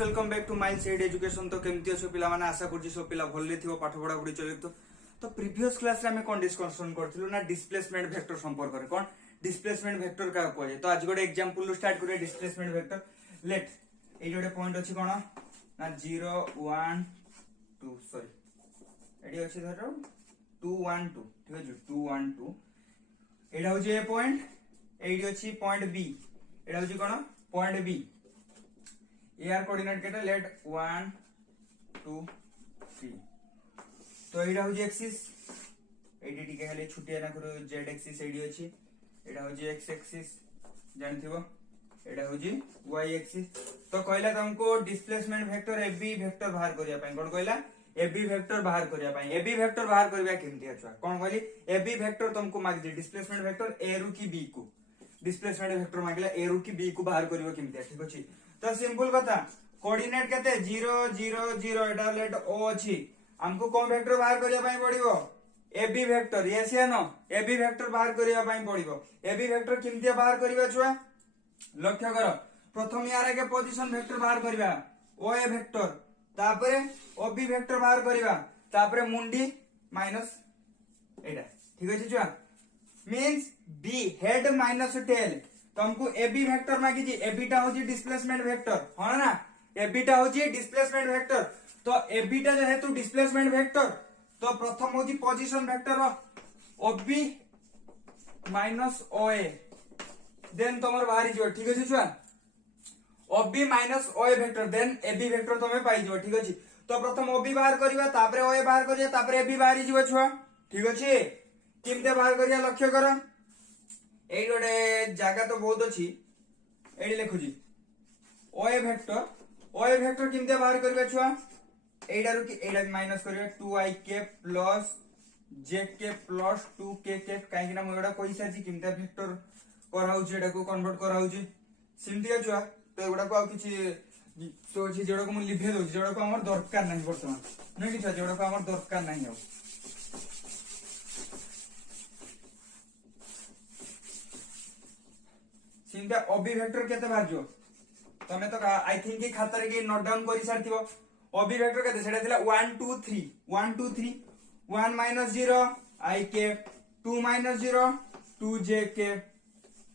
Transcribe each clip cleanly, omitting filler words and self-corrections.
Welcome back to माइल सेड education. तो केमती अच्छे पिला माने आशा करछि सब पिला भल्ले थिबो पाठ पढा पढी चलितो। तो प्रीवियस क्लास रे हमें कोन डिस्कशन करथिलु ना डिस्प्लेसमेंट वेक्टर संपर्क रे कोन डिस्प्लेसमेंट वेक्टर का कोजे। तो आज गोटे एग्जांपल स्टार्ट करिया डिस्प्लेसमेंट वेक्टर। लेट ए जोटे पॉइंट अछि कोन ना 0 1 2 सॉरी एडी अछि धरो 2 1 2 ठीक अछि 2 1 2 एडा होछि ए पॉइंट एडी अछि पॉइंट बी एडा होछि कोन पॉइंट बी एआर कोऑर्डिनेट केटा लेट 1 2 3 तो एडा होजी एक्सिस एडी टिके खाली छुटिया ना करो जेड एक्सिस एडी अछि एडा होजी एक्स एक्सिस जानथिबो एडा होजी वाई एक्सिस। तो कहला तुमको डिस्प्लेसमेंट वेक्टर एबी वेक्टर बाहर करिया पई कोन कहला एबी वेक्टर बाहर करिया पई एबी वेक्टर बाहर करबा केमती अछवा कोन कहली एबी वेक्टर तुमको माग दे डिस्प्लेसमेंट वेक्टर ए रु की बी को डिस्प्लेसमेंट वेक्टर मागला ए रु की बी को बाहर करबो केमती ठीक अछि। तो सिंपल कथा कोऑर्डिनेट केते 0 0 0 एटा लेट ओ अछि हमको कोन वेक्टर बाहर करिया पई पड़िबो एबी वेक्टर यस या नो एबी वेक्टर बाहर करिया पई पड़िबो। एबी वेक्टर केमती बाहर करिबा छुआ लक्ष्य करो प्रथम यार के पोजीशन वेक्टर बाहर करिबा ओ ए वेक्टर तापरे ओबी वेक्टर बाहर करिबा तापरे मुंडी माइनस एटा ठीक अछि छुआ means B head minus tail तुमको एबी वेक्टर मागी जी एबी टा होजी डिस्प्लेसमेंट वेक्टर हो ना एबी टा होजी डिस्प्लेसमेंट वेक्टर। तो एबी टा जेहेतु डिस्प्लेसमेंट वेक्टर तो प्रथम होजी पोजीशन वेक्टर ओबी माइनस ओए देन तमर बाहरी जो ठीक अछि छुआ ओबी माइनस ओए वेक्टर देन एबी वेक्टर तमे पाई जो ठीक अछि। तो प्रथम ओबी बाहर करिवा तापरे ओए बाहर करिया तापरे एबी बाहरी जो छुआ ठीक अछि किमते बाहर करिया लक्ष्य करो एई गोटे जागा तो बहुत अछि एडी लिखुजी ओए वेक्टर किमते बाहर करबा छुआ एडा रु की एडा माइनस करबा 2i के प्लस j के प्लस 2k के काहे कि ना मोडा पैसा जी किमते वेक्टर कराउ छी एडा को कन्वर्ट कराउ छी सिमती छुआ। तो एगुडा को आ किछि सो छी जेडा को मु लिभे दउ जेडा को हमर दरकार नाही वर्तमान नै कि जेडा को हमर दरकार नाही हो सिंटा ओबी वेक्टर केते बाजो तमे तो आई थिंक कि खातारे के नोट डाउन करि सारथिबो ओबी वेक्टर केते सेटा थिला 1 2 3 1 2 3 1 माइनस 0 आई के 2 माइनस 0 2 जे के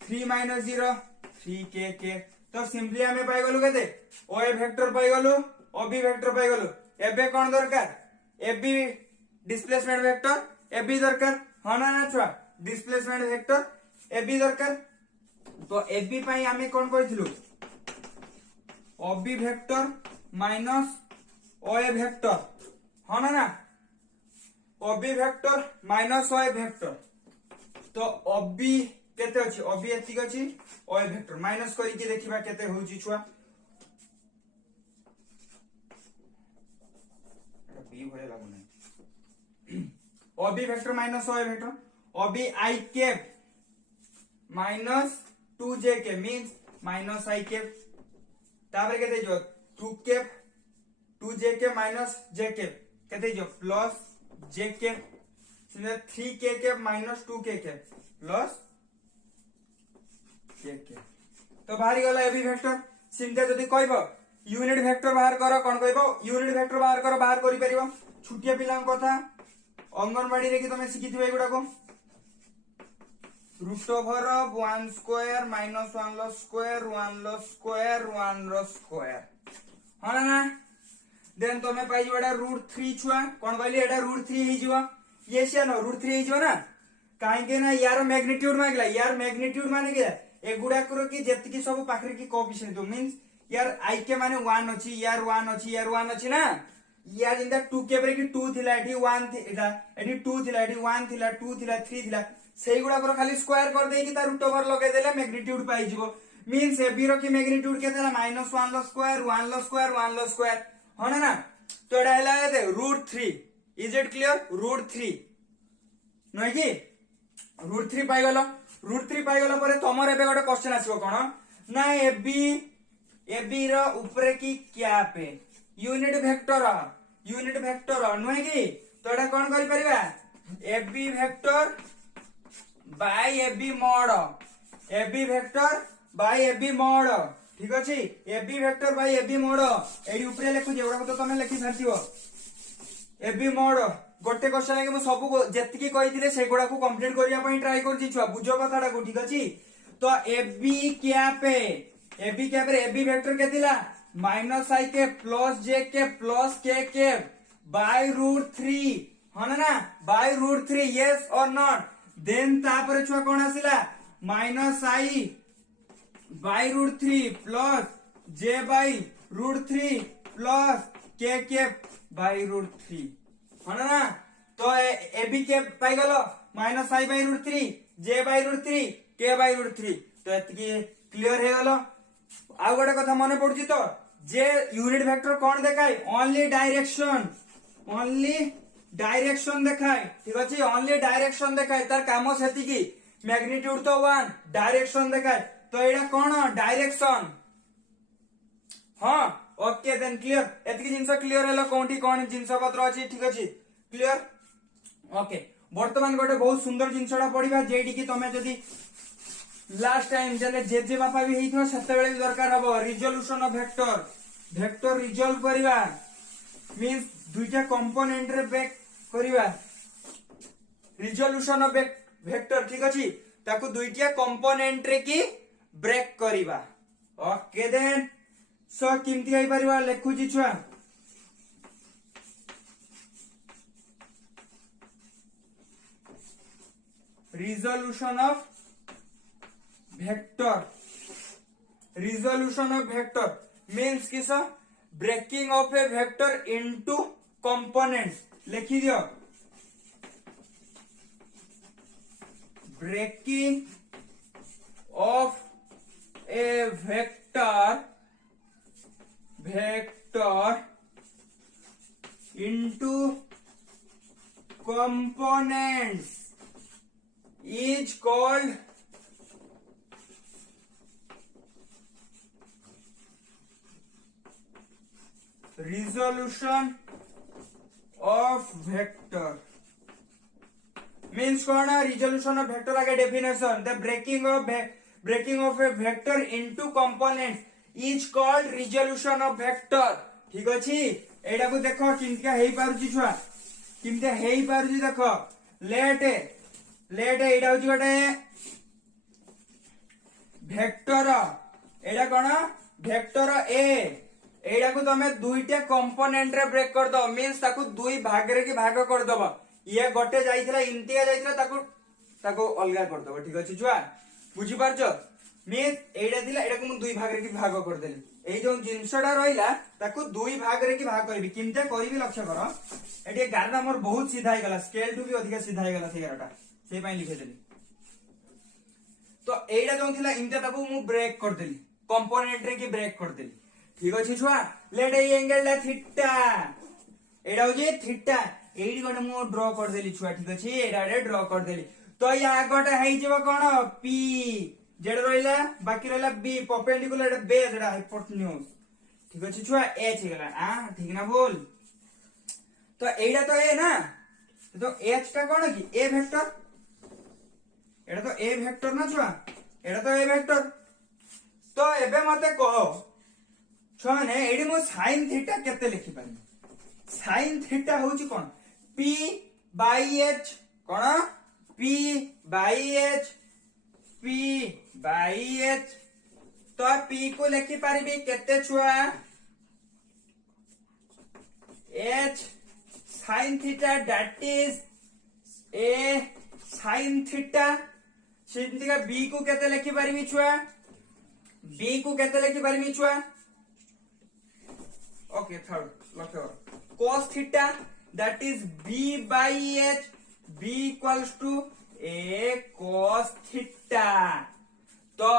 3 माइनस 0 3 के तो सिंपली हमें पाई गलु केते ओए वेक्टर पाई गलु ओबी वेक्टर पाई गलु एबे कोन दरकार एबी डिस्प्लेसमेंट वेक्टर एबी दरकार हना ना छुआ डिस्प्लेसमेंट वेक्टर एबी दरकार। तो एबी पाई हमें कौन कहिथिलु ओबी वेक्टर माइनस ओए वेक्टर हो ना ओबी वेक्टर माइनस ओए वेक्टर। तो ओबी केते अछि ओबी एतिक अछि ओए वेक्टर माइनस करी के देखिबा केते होउची छुआ बी भले लागु नै ओबी वेक्टर माइनस ओए वेक्टर ओबी आई कैप माइनस 2 जे के मींस माइनस आई के तापर केते जो 2 के 2 जे के माइनस जे के केते जो प्लस जे के सिने 3 के माइनस 2 के प्लस जे के। तो बाहरी गला एबी वेक्टर सिंते जदी कहबो यूनिट वेक्टर बाहर करो कोन कहबो यूनिट वेक्टर बाहर करो बाहर करि परिबो छुटिया पिलां कथा अंगनवाड़ी रे कि तमे सिखिथिबे एगुडा को root over of 1 square minus 1 लो स्क्वायर 1 लो स्क्वायर 1 लो स्क्वायर हां ना देन तो मैं पाई जोडा रूट 3 छुआ कोन कहली एडा रूट 3 ही जीवा ये से ना रूट 3 ही जीवा ना काहे के ना यार मैग्नीट्यूड मागला यार मैग्नीट्यूड माने के एगुडा करो कि जेतकी सब पाखरे की कोएफिशिएंट दो मींस यार आई के माने 1 अछि यार 1 अछि यार 1 अछि ना यार इंदा 2 के पर की 2 थिला एठी 1 थिला एठी 2 थिला एठी 1 थिला 2 थिला 3 थिला सेही गुडा करो खाली स्क्वायर कर देई कि ता रूट ओवर लगे देले मैग्नीट्यूड पाई जिवो मींस एबी रो की मैग्नीट्यूड केतेला -1 लो स्क्वायर 1 लो स्क्वायर 1 लो स्क्वायर होना ना। तो एडा हैला एते root 3 is it clear root 3 नय कि रूट 3 पाई गलो परे तमर एबे गोटे क्वेश्चन आसीबो कोन ना एबी रो ऊपर की क्या पे यूनिट वेक्टर नय कि तो एडा कोन करि परिबा AB vector by AB mod AB vector by AB mod ठीक अछि AB vector by AB mod एडी ऊपर लिखु जे ओडा तो तमे लिखि सारथिबो एबी मोड गोटे क्वेश्चन के मु सब जेतिकी कहिथिले सेगुडा को कंप्लीट करिया पई ट्राई करछि छुआ बुझो कथाडा को ठीक अछि तो एबी कैप रे एबी वेक्टर केतिला माइनस आई के प्लस जे के प्लस के बाय रूट 3 हन ना बाय रूट 3 यस और नॉट देन तापर छुआ कोन आसिला minus i by root 3 plus j by root 3 plus k by root 3 हन ना तो एबी के पाई गलो minus i by root 3 j by root 3 k by root 3 तो एतकी क्लियर हे गलो आ गोटे कथा मने पडुची तो जे यूनिट वेक्टर कोन देखाय ओनली डायरेक्शन देखाय ठीक अछि ओनली डायरेक्शन देखाय तार काम सेति की मैग्नीट्यूड तो 1 डायरेक्शन देखाय तो एडा कोन डायरेक्शन हां ओके देन क्लियर एतकी जिंस क्लियर हेलो कोंठी कोन जिंस पत्र अछि ठीक अछि क्लियर ओके वर्तमान गोटे बहुत सुंदर जिंसडा पढिबा जेडी की तमे जदी लास्ट टाइम जने जे बापा भी हेइथो सते बेले भी दरकार हबो रिजोल्यूशन ऑफ वेक्टर रिजॉल्व करिवा मींस दुईटा कंपोनेंट रे ब्रेक करिवा रिजोल्यूशन ऑफ वेक्टर ठीक अछि ताकू दुईटा कंपोनेंट रे की ब्रेक करिवा ओके देन सो किमती आइ परिवा लेखु जी छुआ रिजोल्यूशन ऑफ वेक्टर मीन्स किस breaking of a vector into components लिखी दियो breaking of a vector into components is called resolution of vector means कौन है resolution of vector आगे definition the breaking of a vector into components is called resolution of vector ठीक अछि एडा को देखो किंतिया हेई पारुची छुआ किंतिया हेई पारुची देखो लेट एडा होची गोटे वेक्टर एडा कोन वेक्टर ए एडा को तमे दुईटा कंपोनेंट रे ब्रेक कर दो मींस ताकू दुई भाग रे की भाग कर दबो ये गोटे जाइथिला इंतिया जाइथिला ताकू अलगा कर दबो ठीक अछि छुआ बुझी पारछो मींस एडा दिला एडा को मु दुई भाग रे की भाग कर देली एई जो जिंसडा रहिला ताकू दुई भाग रे की भाग करबी किंते करबी लक्ष्य करो एडी गारना मोर बहुत सीधा हे गला स्केल टू भी अधिक सीधा हे गला सेराटा से पई लिखे देली तो एडा जो थिला इंते ताकू मु ब्रेक कर देली कंपोनेंट रे की ब्रेक कर देली ठीक अछि छुआ लेट ए एंगल ला थीटा एडा होजे थीटा एडी गोटे मु ड्रा कर देली छुआ ठीक अछि एडा रे ड्रा कर देली तो या गोटे हेइ जेबो कोन पी जेड रहिला बाकी रहिला बी परपेंडिकुलर बेस एडा हाइपोटेन्यूज ठीक अछि छुआ एच गेला आ ठीक ना बोल तो एडा तो ए ना तो एच का कोन की ए वेक्टर एडा तो ए वेक्टर ना छुआ एडा तो ए वेक्टर तो एबे मते कहो छने एडी मो sin थीटा केते लिखि पानी sin थीटा होची कोन p बाय h कोन p बाय h तो p को लिखि पारिबी केते छुआ h sin theta that is a sin theta सिंतिका b को केते लिखि पारिबी छुआ b को केते लिखि पारिबी छुआ ओके थर्ड लक्ष्य cos theta that is b by h b equals to a cos theta तो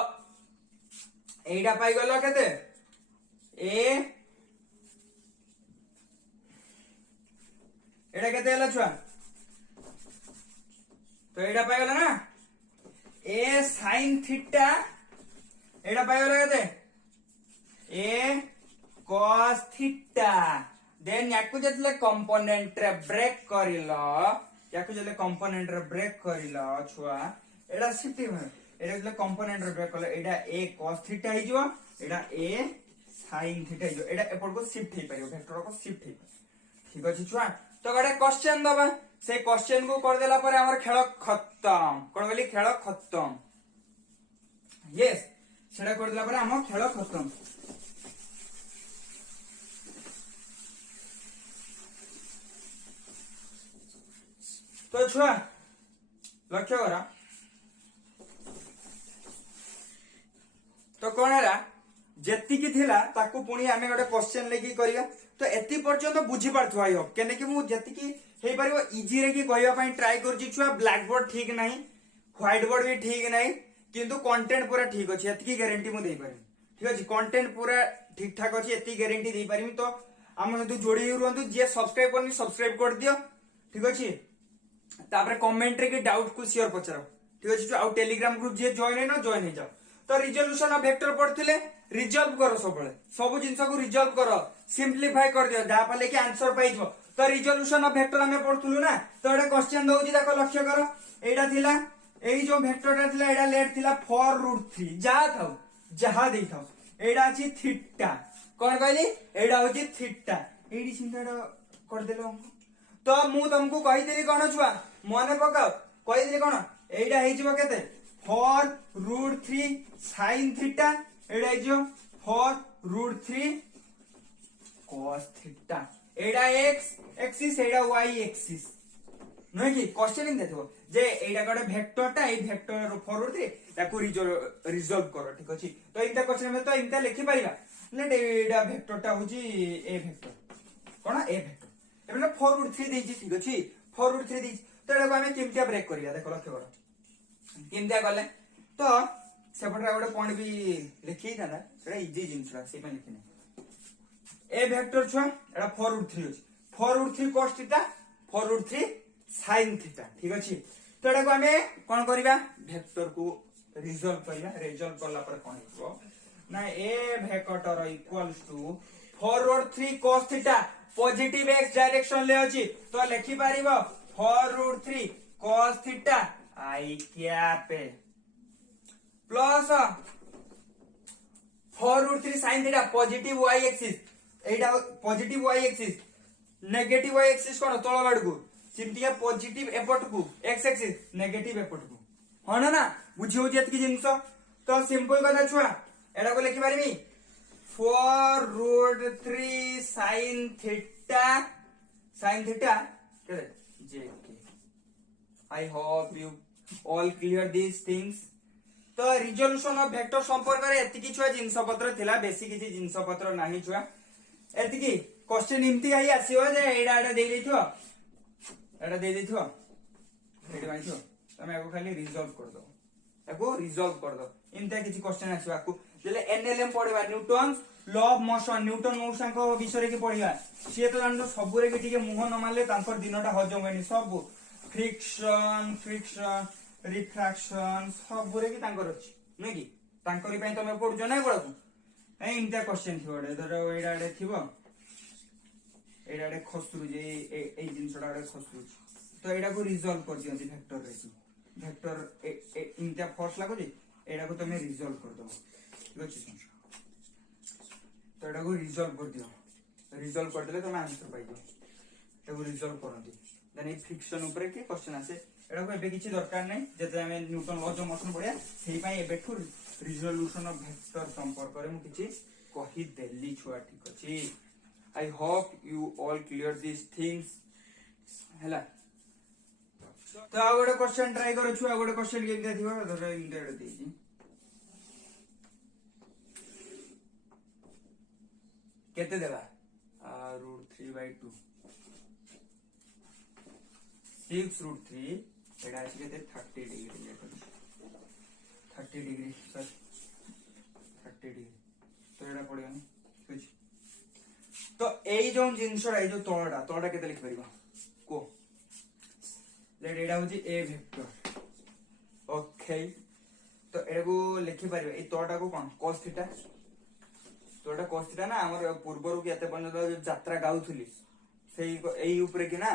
एडा पाई गलो केते a एडा केते हला छुआ तो एडा पाई गलो ना a sin थीटा एडा पाई गलो केते a cos थीटा देन याकू जतले कंपोनेंट रे ब्रेक करिलो याकू जतले कंपोनेंट रे ब्रेक करिलो छुआ एडा सिटी में एडा जतले कंपोनेंट रे ब्रेक करले एडा a cos थीटा हि जिवो एटा ए sin थीटा जो एटा एपट को शिफ्ट हे परियो वेक्टर को शिफ्ट हे ठीक अछि छुआ तो गडे क्वेश्चन दबा से क्वेश्चन को कर देला परे हमर खेल खत्म कोन बोली खेल खत्म यस सेटा कर देला परे हमर खेल खत्म तो छुआ लक्ष्य करा तो कौन है जेति की थिला ताकू पुणी आमे गोटे क्वेश्चन लेकी करिया तो एति पर्यंत बुझी पारथु आई होप केने कि मु जेति की हे परिबो इजी रे की कहया पई ट्राई करछि छुआ ब्लैक बोर्ड ठीक नाही व्हाइट बोर्ड भी ठीक नाही किंतु कंटेंट पूरा ठीक अछि एति की गारंटी मु देई पारि ठीक अछि कंटेंट पूरा ठीक ठाक अछि एति गारंटी देई पारिमी तो हम जदि जोड़ी रहंतु जे सब्सक्राइब करनी सब्सक्राइब कर दियो ठीक अछि तापर कमेंट रे की डाउट को शेयर पचरो ठीक अछि आ टेलीग्राम ग्रुप जे जॉइन है ना जॉइन हे जाओ तो रिजोल्यूशन ऑफ वेक्टर पढ़थिले रिजॉल्व करो सब जिंस को रिजॉल्व करो सिंपलीफाई कर दियो जा पले कि आंसर पाइ जो तो रिजोल्यूशन ऑफ वेक्टर हमें पढ़थुलु ना तो एटा क्वेश्चन दउची देखो लक्ष्य करो एटा थिला एई जो वेक्टरटा थिला एटा लेट थिला 4√3 जा थाउ जहा देई थाउ एटा अछि थीटा कोन कहली एटा होची थीटा एडी सिंटा कर देलो तो मु तुमको कहि देली कोन छुआ मने पकाओ कहि देली कोन एटा हेइ जबो केते 4√3 sin थीटा एटा हेइ जो 4√3 cos थीटा एटा x एक्सिस एटा y एक्सिस नय कि क्वेश्चन इन देथो जे एटा गडे वेक्टरटा ए वेक्टर 4√3 ताको रिजॉल्व करो ठीक अछि तो इनता क्वेश्चन में तो इनता लिखि पाइबा लेट एटा वेक्टरटा होची ए वेक्टर कोन ए वेक्टर एबे 4√3 देछि ठीक अछि 4√3 देछि तो एटा को हमें केमतिया ब्रेक करिया देखो लक्ष्य करो केमतिया करले तो सेपटरा गोटे पॉइंट भी लिखि था ना एटा इजी जिंसरा से पे लिखिने ए वेक्टर छुआ एटा 4√3 अछि 4√3 cos थीटा 4√3 sin थीटा ठीक अछि तो एटा को हमें कोन करिबा वेक्टर को रिजॉल्व करिबा रिजॉल्व करला पर कोन हिबो ना a vector equals to 4√3 cos theta positive x direction ले अछि तो लिखि पारिबो 4√3 cos theta i cap plus 4√3 sin theta positive y axis एटा positive y axis negative y axis कोन तळ बाड को सिम्पली पॉजिटिव एपट को x एक्सिस नेगेटिव एपट को हन ना बुझियो जेत की जिंस तो सिंपल कथा छुआ एटा को लिखि पारिमी 4√3 sin थीटा के जे I hope you all clear this things तो रिजोल्यूशन ऑफ वेक्टर संपर्क रे एति कि छुआ जिंस पत्र थिला बेसी किछि जिंस पत्र नाही छुआ एति कि क्वेश्चन इमति आई आसीओ जे एडा एडा दे देथियो एडा माइथियो तमे आको खाली रिजॉल्व कर दो एको रिजॉल्व कर दो इमता किछि क्वेश्चन आसीबा आको जेले एनएलएम पढिबा Newton law of motion Newton मौसा को विषय के पढिबा से तो जानो सब रे के मुह न मानले तांकर दिनटा हजम होनी सब फ्रिक्शन रिफ्रैक्शन सब रे की तांकर अछि नै कि तांकरी पई तमे पढु जनै बडा को ए इनता क्वेश्चन थिबो धरो एडा एडा थिबो एडा एडा खसुरु जे ए जिंसडा एडा खसुरु तो एडा को रिजॉल्व कर दियो वेक्टर रे वेक्टर इनता फोर्स लागो जे एडा को तमे रिजॉल्व कर दो ठीक अछि तो एडा को रिजॉल्व कर दियो रिजॉल्व कर देले तमे आंसर पाइ जाओ एगो रिजॉल्व करंती देन ए फ्रिक्शन ऊपर के क्वेश्चन आसे एडा को एबे किछि दरकार नै जेते हमें न्यूटन लॉ ऑफ मोशन पढिया सेही पई एबे ठु रिजोल्यूशन ऑफ वेक्टर संपर्क करे मु किछि कहि देली छुआ ठीक अछि आई hope you all clear this things हैला तो आ गोटे क्वेश्चन ट्राई करो छुआ गोटे क्वेश्चन के दिथिबा धर इंटर देछि केते देबा √3/2 6√3 एटा अछि केते 30 डिग्री लेकर 30 डिग्री सर 30 डिग्री तो एटा पडियो नि कुछ तो एई जो जिंसरा ए जो तोड़ा केते लिख परिबा को लेट एटा होची ए वेक्टर ओके तो एगो लिखि परिबा ए तोड़ा को कोन cos थीटा तोड़ा cos थीटा ना हमर पूर्वरु के एते बन यात्रा गाउथुली सेई एई ऊपर के ना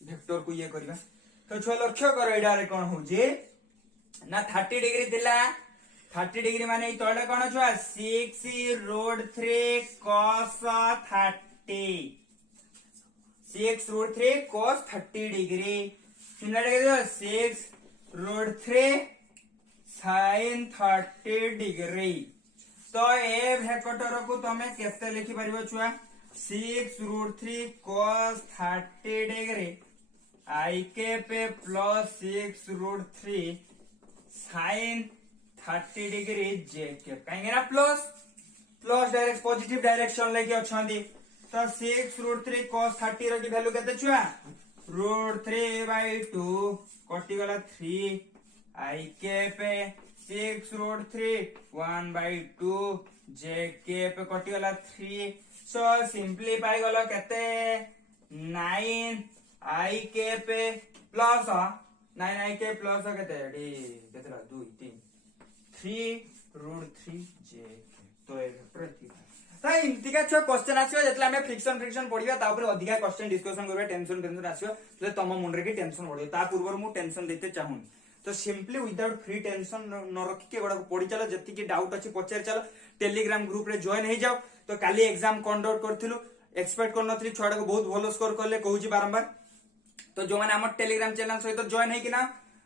वेक्टर को ये करबा तो छुआ लक्ष्य करो एडा रे कोन हो जे ना 30 डिग्री दिला 30 डिग्री माने ई तळडा कोन छुआ 6√3 cos 30 6√3 cos 30 डिग्री सिना के 6√3 sin 30 डिग्री तो ए भेक्टर को तमे केते लिखि परिबो छुआ 6√3 cos 30 डिग्री आई के पे प्लस 6√3 sin 30 डिग्री जे के कहेंगे ना प्लस डायरेक्ट पॉजिटिव डायरेक्शन लेके अछंदी तो 6√3 cos 30 रो की वैल्यू केते छुआ √3/2 कटि गला 3 आई के पे 6√3 1/2 जे के पे कटि गला 3 सो सिंपलीफाई गलो केते 9 आई के पे प्लस 9 आई के प्लस केते एडी केतेला 2 3 3√3 जे तो ए प्रतिभा ताई इमतिका छ क्वेश्चन आसीबो जेतला हमें फ्रिक्शन पढिबा ता ऊपर अधिका क्वेश्चन डिस्कशन करबा टेंशन आसीबो तो तम मुंड रे की टेंशन पढियो ता पूर्व मु टेंशन देते चाहून तो सिंपली विदाउट फ्री टेंशन न रखी के गोडा पढि चलो जति की डाउट अछि पचार चलो टेलीग्राम ग्रुप रे जॉइन हे जाओ तो काली एग्जाम कंडक्ट करथिलु एक्सपेक्ट करनथि छुआडा को बहुत भलो स्कोर करले कहूची बारंबार तो जो माने हमर टेलीग्राम चैनल सहित जॉइन हे कि ना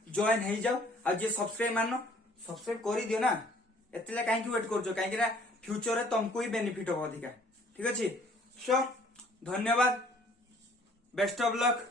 जॉइन हे जाओ आ जे सब्सक्राइब मानो सब्सक्राइब करी दियो ना एतले काहे की वेट करछो काहे कि ना फ्यूचर रे तुमको ही बेनिफिट हो अधिका ठीक अछि सो धन्यवाद बेस्ट ऑफ लक।